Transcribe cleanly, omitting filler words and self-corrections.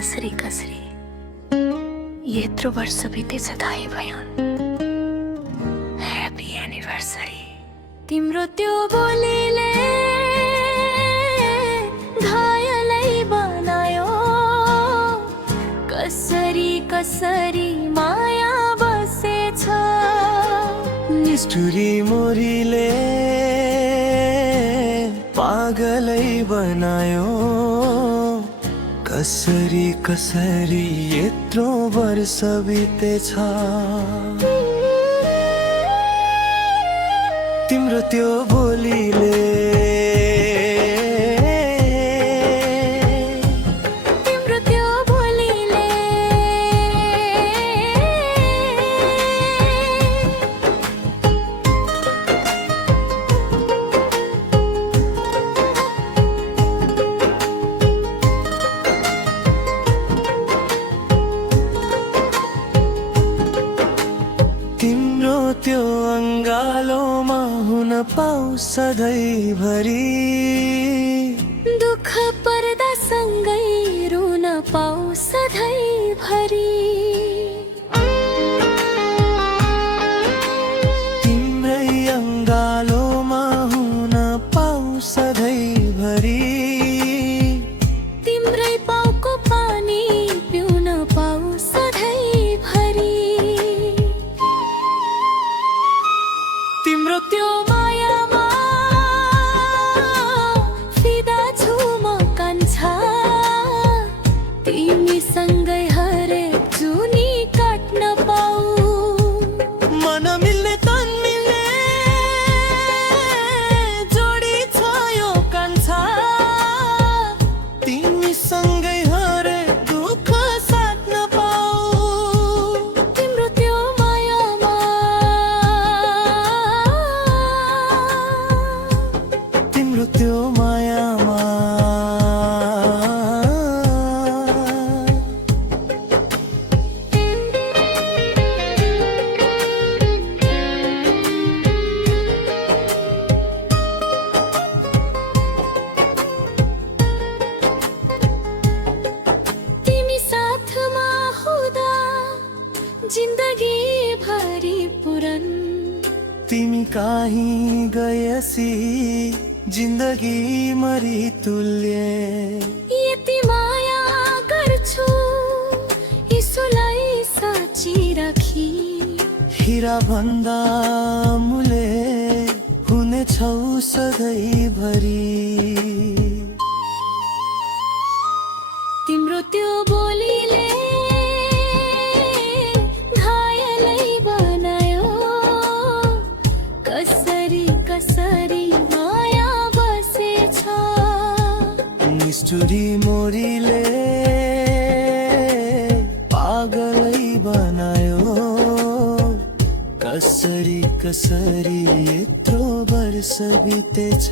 कसरी कसरी यत्रो वर्ष बितेछ थाहै भएन। Happy anniversary. तिम्रो त्यो बोलीले घायलै बनायो, कसरी कसरी माया बसेछ। निष्ठुरी मोरीले पागलै बनायो, कसरी कसरी यत्रो वर्ष बितेछ। तिम्रो त्यो बोलीले त्यो अङ्गालोमा हुन पाऊ सधैँभरि, दुःख पर्दा सँगै रुन पाऊ सधैँभरि। तिम्रै अङ्गालोमा हुन पाऊ सधैँभरि, तिम्रै पाउको पानी पिउन पाऊ सधैँभरि। तिम्रो त्यो मायामा फिदा छु म कान्छा, तिमीसँगै हरेक जुनी काट्न पाऊ। मन मिल्ने तन मिल्ने जोडी छ यो कान्छा, तिमीसँगै हरेक दुःख साट्न पाऊ। तिम्रो त्यो मायामा त्यो मायामा तिमी साथमा हुँदा जिन्दगी भरि पुरन, तिमी कहीँ गएसी जिन्दगी मरी तुल्य। यति माया गर्छु यसोलाई साँची राखी, हीरा भन्दा मुले हुने छौ सधैँभरि। तिम्रो त्यो बोलीले घायलै बनायो, कसरी कसरी माया बसेछ। निष्ठुरी मोरीले पागलै बनायो, कसरी कसरी यत्रो वर्ष बितेछ।